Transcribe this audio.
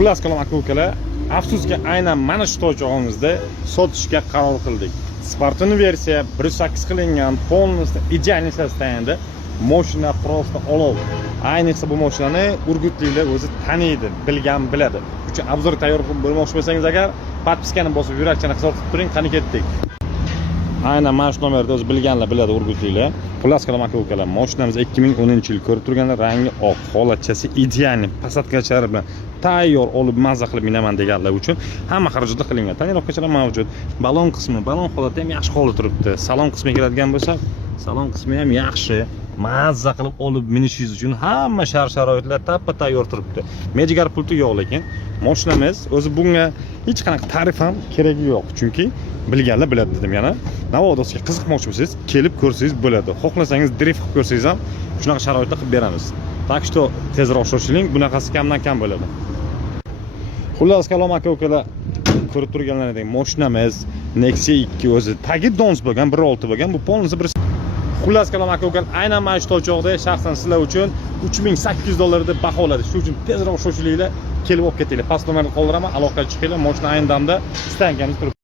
Xullas kalom aka ukalar, afsuski aynan mana shu to'ychog'imizda sotishga qaror qildik. Sportini versiya 1.8 qilingan, полностью идеальный состоянияda mashina просто olov. Ayniqsa bu mashinani urgutliklar o'zi taniydi, bilgan biladi. Uchun obzor tayyor bo'lmoqchi bo'lsangiz agar podpiskani bosib yurakchani hisoblatib turing, qani ketdik. Aynan mana shu nomerda o'zi bilganlar biladi urgutliklar. Xullas kalom aka ukalar, mashinamiz 2010-yil ko'rib turganlar, rangi oq, holatchasi idealniy, pasatkachalari bilan tayyor olib mazza qilib minaman deganlar uchun hamma xarajatlar qilingan. Tonirovkachalar mavjud. Balon qismi, balon holati ham yaxshi holda turibdi. Salon qismiga keladigan bo'lsak, salon qismi ham yaxshi. Mazza qilib olib minishingiz uchun hamma shart-sharoitlar tappa tayyor turibdi. Mejigar pulti yo'q, lekin mashinamiz o'zi bunga hech qanaqa tarif ham keragi yo'q. Chunki bilganlar biladi dedim yana. Navodosga qiziqmoqchi bo'lsangiz, kelib ko'rsangiz bo'ladi. Xohlasangiz drift qilib ko'rsangiz ham shunaqa sharoitda qilib beramiz. Tak что tezroq shoshiling, bunaqasi kamdan kam bo'ladi. Xullas kalom aka ukalar, ko'rib turganlaringdek mashinamiz Nexia 2 o'zi tagi dons bo'lgan, 1.6 bo'lgan. Bu polnisi bir Xullas kalom aka ukalar, aynan mana shu to'ychog'da shaxsan sizlar uchun $3800 deb baholadi. Shuning uchun tezroq shoshilinglar, kelib olib ketinglar. Past nomerni qoldiraman, aloqaga chiqinglar. Mashina ayni damda istaganingizda turibdi.